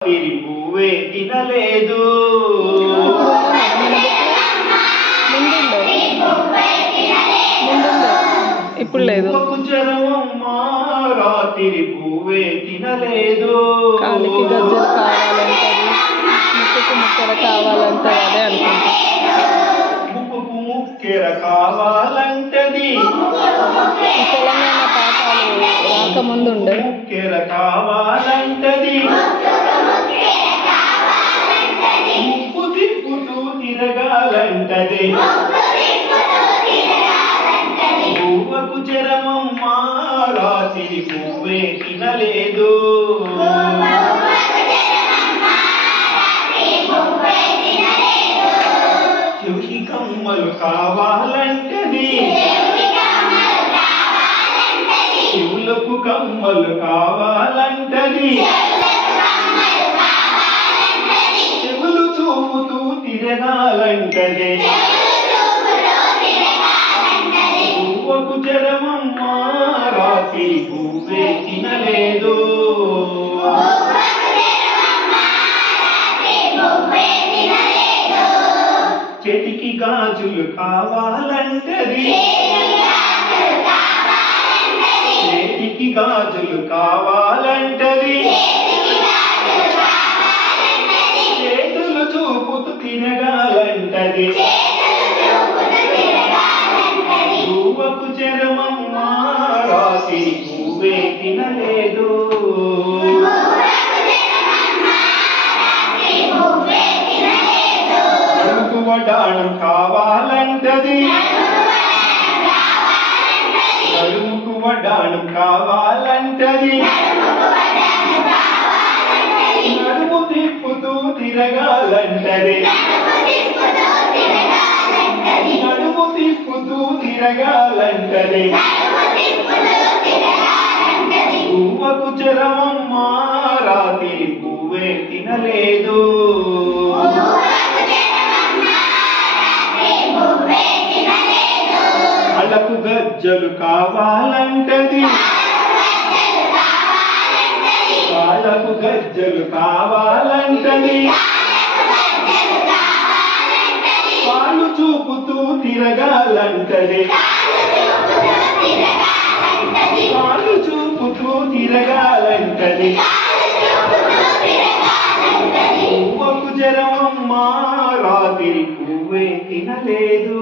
పువ్వే తినలేదు. ఇప్పుడు లేదు. జ్వరమమ్మా రాత్రి పువ్వే తినలేదు. కాలికి గజ్జలు కావాలంటది, ముక్కుకు ముక్కెర కావాలంటది. అదే అనుకుంటా. ముక్కుకు ముక్కెర కావాలంటది. తెలంగాణ పాఠాలు రాకముందు ఉండే ముక్కెర కావాలంటది. ముక్కు తిప్పుతూ తిరగాలంటది. పువ్వకు జ్వరమమ్మా రాత్రి పువ్వే తినలేదు. చెవికి కమ్మలు కావాలంటది. చెవులకు కమ్మలు కావాలంటది. చెవులు చూపుతూ తిరగాలంటది. పువ్వకు జ్వరమమ్మా రాత్రి పువ్వే తినలేదు. చేతికి గాజులు కావాలంటది. చేతికి గాజులు కావాలంటది. చేతులు చూపుతూ తిరగాలంటది. పువ్వకు జ్వరమమ్మా రాత్రి పువ్వే తినలేదు. నడుముకు వడ్డాణం కావాలంటది. నడుముకు వడ్డాణం కావాలంటది. నడుము తిప్పుతూ తిరగాలంటది. నడుము తిప్పుతూ తిరగాలంటది. పువ్వకు జ్వరమమ్మా రాత్రి పువ్వే తినలేదు. కళ్ళకు గజ్జలు కావాలంటది. కాళ్ళకు గజ్జలు కావాలంటది. కాళ్ళు చూపుతూ తిరగాలంటది. కాళ్ళు చూపుతూ తిరగాలంటది. పువ్వకు జ్వరమమ్మా రాత్రి పువ్వే తినలేదు.